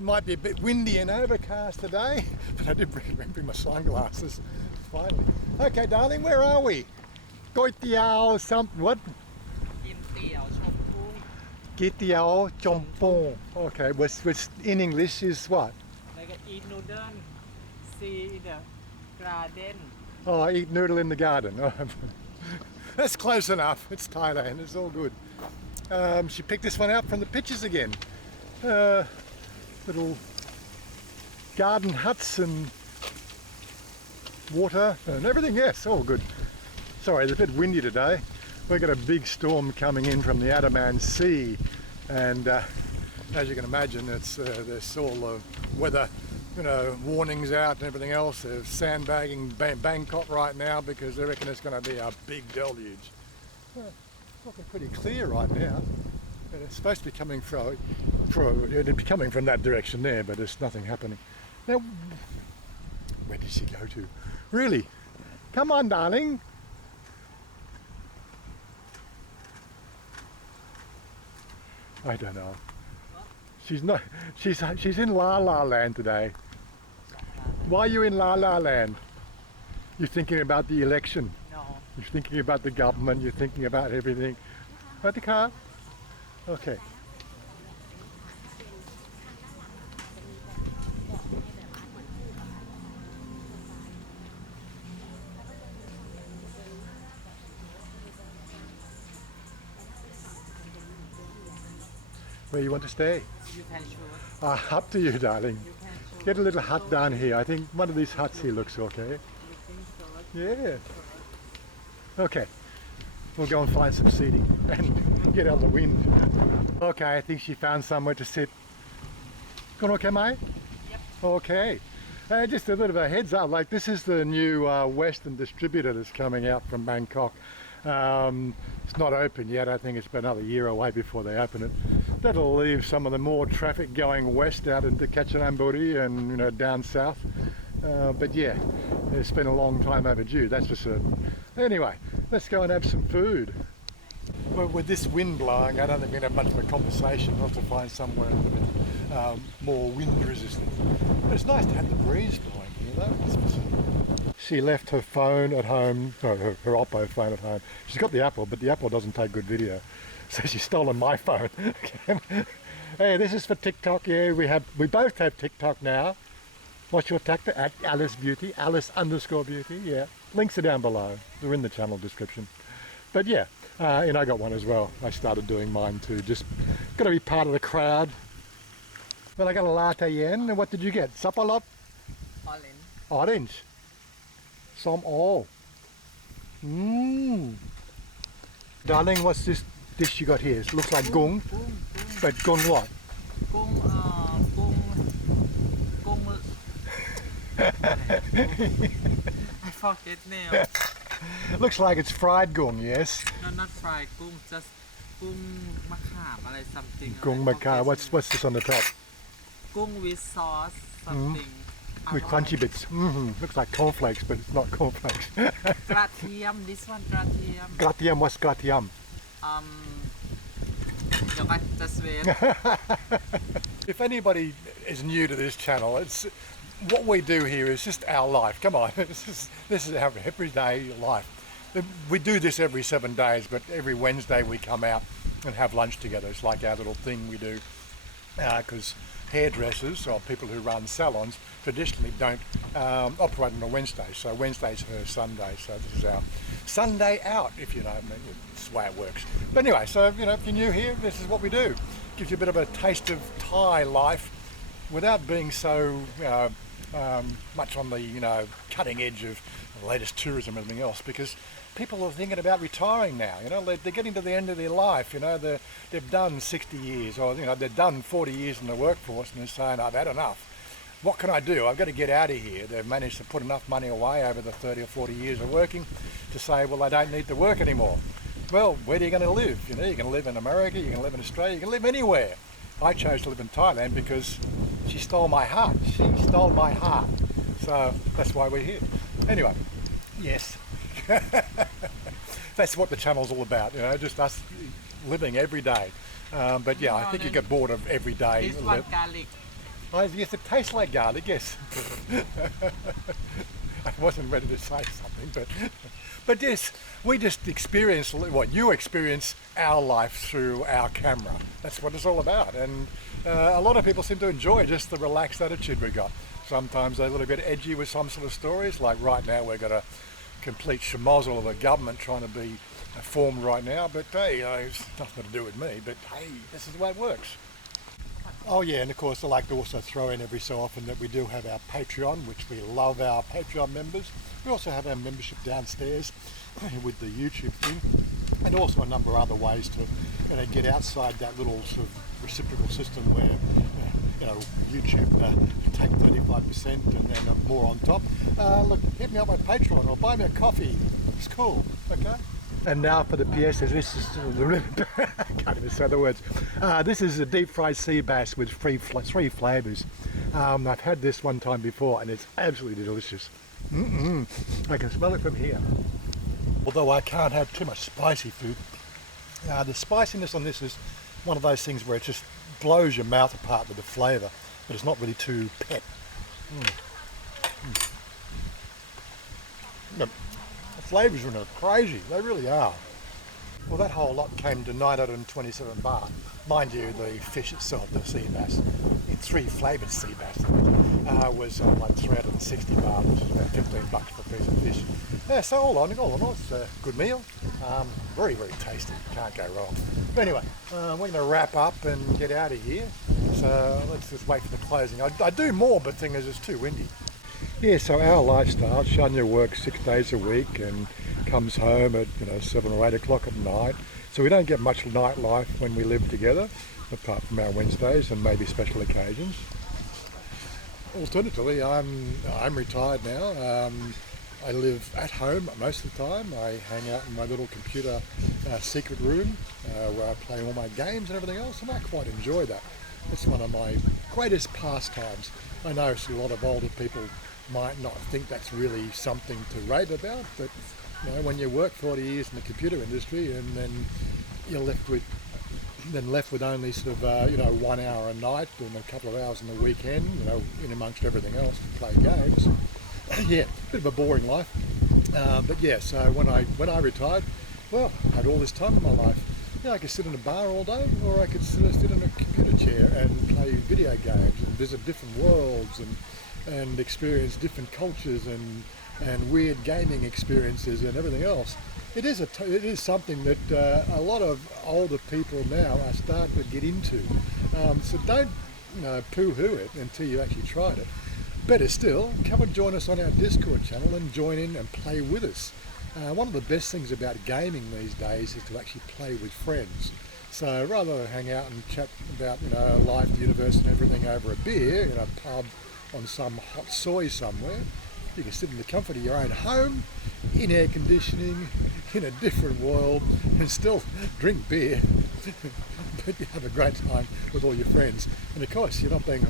might be a bit windy and overcast today, but I did bring my sunglasses, finally. Okay, darling, where are we? Goi tiao something, what? Goi tiao chom thung. Okay, which in English is what? Like eat noodle, see in the garden. Oh, I eat noodle in the garden. That's close enough. It's Thailand. It's all good. She picked this one out from the pictures again. Little garden huts and water and everything. Yes, all good. Sorry, it's a bit windy today. We've got a big storm coming in from the Andaman Sea, and as you can imagine, there's all the weather, warnings out and everything else. They're sandbagging Bangkok right now because they reckon it's going to be a big deluge. Looking pretty clear right now. And it's supposed to be coming it'd be coming from that direction there, but there's nothing happening. Now, where did she go to? Really? Come on, darling. I don't know. She's not. She's in La La Land today. Why are you in La La Land? You're thinking about the election. No. You're thinking about the government. You're thinking about everything. What the car? Okay. Where you want to stay? You can choose. Up to you, darling. You can choose. Get a little hut down here. I think one of these huts here looks okay. You think so? Yeah. Okay. We'll go and find some seating and get out of the wind. Okay, I think she found somewhere to sit. Going okay, mate? Yep. Okay. Just a bit of a heads up, like this is the new Western distributor that's coming out from Bangkok. It's not open yet. I think it's about another year away before they open it. That'll leave some of the more traffic going west out into Kanchanaburi and down south. But yeah, it's been a long time overdue, that's for certain. Anyway, let's go and have some food. Well, with this wind blowing, I don't think we're going to have much of a conversation. We'll have to find somewhere a little bit more wind resistant. But it's nice to have the breeze blowing here though, that's for certain. She left her phone at home, no, her Oppo phone at home. She's got the Apple, but the Apple doesn't take good video. So she's stolen my phone. Hey, this is for TikTok. Yeah, we both have TikTok now. What's your TikTok? At Alice Beauty, Alice_Beauty. Yeah, links are down below. They're in the channel description. But yeah, and I got one as well. I started doing mine too. Just got to be part of the crowd. Well, I got a latte yen. And what did you get? Sapalop? Orange. Orange. Some all. Mmm. Darling, what's this dish you got here? It looks like gung. But gung what? Gung, I forget name. Looks like it's fried gung, yes? No, not fried gung, just gung makham, something. Gung makar. What's this on the top? Gung with sauce, something. With crunchy bits. Looks like cornflakes, but it's not cornflakes. Gratiam, this one gratiam. Gratiam, what's gratiam? Just wait. If anybody is new to this channel, it's what we do here is just our life. Come on, this is our everyday life. We do this every 7 days, but every Wednesday we come out and have lunch together. It's like our little thing we do, because hairdressers or people who run salons traditionally don't operate on a Wednesday. So Wednesday's her Sunday. So this is our Sunday out, if you know what I mean. It's the way it works. But anyway, so if you're new here, this is what we do. Gives you a bit of a taste of Thai life without being so much on the cutting edge of the latest tourism and everything else, because people are thinking about retiring now. They're getting to the end of their life. They've done 60 years, or they've done 40 years in the workforce, and they're saying, I've had enough. What can I do? I've got to get out of here. They've managed to put enough money away over the 30 or 40 years of working to say, well, I don't need to work anymore. Well, where are you going to live? You can live in America, you can live in Australia, you can live anywhere. I chose to live in Thailand because she stole my heart. She stole my heart. So that's why we're here. Anyway, yes. That's what the channel's all about, just us living every day. But yeah, I think you get bored of every day. This one garlic. Yes, it tastes like garlic, yes. I wasn't ready to say something, but yes, we just experience what you experience our life through our camera. That's what it's all about, and a lot of people seem to enjoy just the relaxed attitude we got. Sometimes they're a little bit edgy with some sort of stories, like right now we've got a complete schmozzle of a government trying to be formed right now, but hey, it's nothing to do with me, but hey, this is the way it works. Oh yeah, and of course I like to also throw in every so often that we do have our Patreon, which we love our Patreon members. We also have our membership downstairs with the YouTube thing, and also a number of other ways to get outside that little sort of reciprocal system where YouTube take 35% and then more on top. Look, hit me up on Patreon or buy me a coffee. It's cool, okay? And now for the PSs. This is I can't even say the words. This is a deep fried sea bass with three flavours. I've had this one time before and it's absolutely delicious. I can smell it from here. Although I can't have too much spicy food. The spiciness on this is one of those things where it just blows your mouth apart with the flavour, but it's not really too pep. The flavours are crazy, they really are. Well, that whole lot came to 927 baht. Mind you, the fish itself, the sea bass, in three flavoured sea bass, was like 360 baht, which is about 15 bucks for a piece of fish. Yeah, so all in all, it's a good meal. Very, very tasty, can't go wrong. But anyway, we're going to wrap up and get out of here. So let's just wait for the closing. I do more, but the thing is, it's too windy. Yeah, so our lifestyle, Chanya works 6 days a week and comes home at 7 or 8 o'clock at night. So we don't get much nightlife when we live together, apart from our Wednesdays and maybe special occasions. Alternatively, I'm retired now. I live at home most of the time. I hang out in my little computer secret room where I play all my games and everything else, and I quite enjoy that. It's one of my greatest pastimes. I know a lot of older people might not think that's really something to rave about, but when you work 40 years in the computer industry and then you're left with only sort of 1 hour a night and a couple of hours on the weekend, in amongst everything else to play games. Yeah, bit of a boring life. But yeah, so when I retired, well, I had all this time in my life. I could sit in a bar all day, or I could sit in a computer chair and play video games and visit different worlds and experience different cultures and weird gaming experiences and everything else. It is something that a lot of older people now are starting to get into. So don't poo-hoo it until you actually tried it. Better still, come and join us on our Discord channel and join in and play with us. One of the best things about gaming these days is to actually play with friends. So rather than hang out and chat about life, the universe and everything over a beer in a pub on some hot soy somewhere, you can sit in the comfort of your own home, in air conditioning, in a different world, and still drink beer. But you have a great time with all your friends, and of course you're not being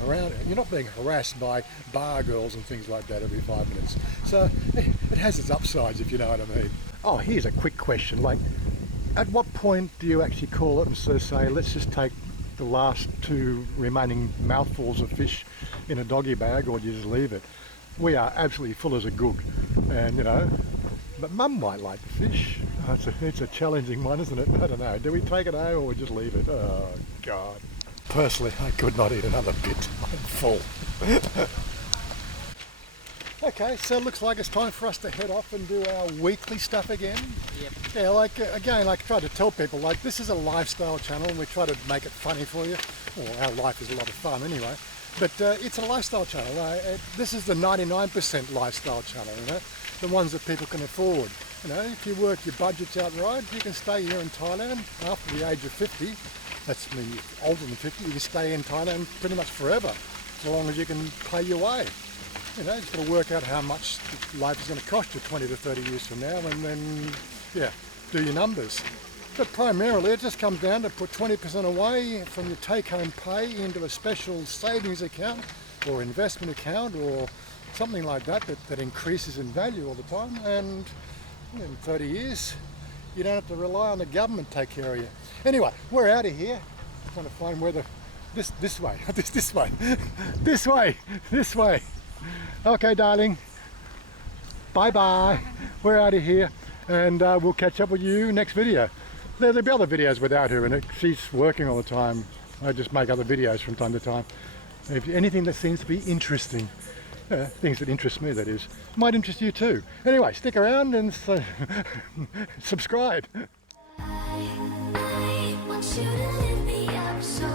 harassed by bar girls and things like that every 5 minutes. So it has its upsides, if you know what I mean. Oh, here's a quick question: at what point do you actually call it and say, let's just take the last 2 remaining mouthfuls of fish in a doggy bag, or do you just leave it? We are absolutely full as a goog, and but Mum might like the fish. It's a challenging one, isn't it? I don't know. Do we take it home or we just leave it? Oh, God. Personally, I could not eat another bit. I'm full. Okay, so it looks like it's time for us to head off and do our weekly stuff again. Yep. Yeah, again, I try to tell people, this is a lifestyle channel and we try to make it funny for you. Well, our life is a lot of fun anyway. But it's a lifestyle channel. This is the 99% lifestyle channel, the ones that people can afford. If you work your budgets out right, you can stay here in Thailand after the age of 50. That's me, older than 50. You can stay in Thailand pretty much forever, as long as you can pay your way. You've got to work out how much life is going to cost you 20 to 30 years from now, and then, do your numbers. But primarily, it just comes down to put 20% away from your take-home pay into a special savings account or investment account or something like that increases in value all the time. And in 30 years, you don't have to rely on the government to take care of you. Anyway, we're out of here. Trying to find where the This way. This way. This way. This way. Okay, darling. Bye bye. We're out of here, and we'll catch up with you next video. There'll be other videos without her in it. She's working all the time. I just make other videos from time to time. If anything that seems to be interesting, things that interest me, that is, might interest you too. Anyway, stick around and subscribe. I want you to lift me up so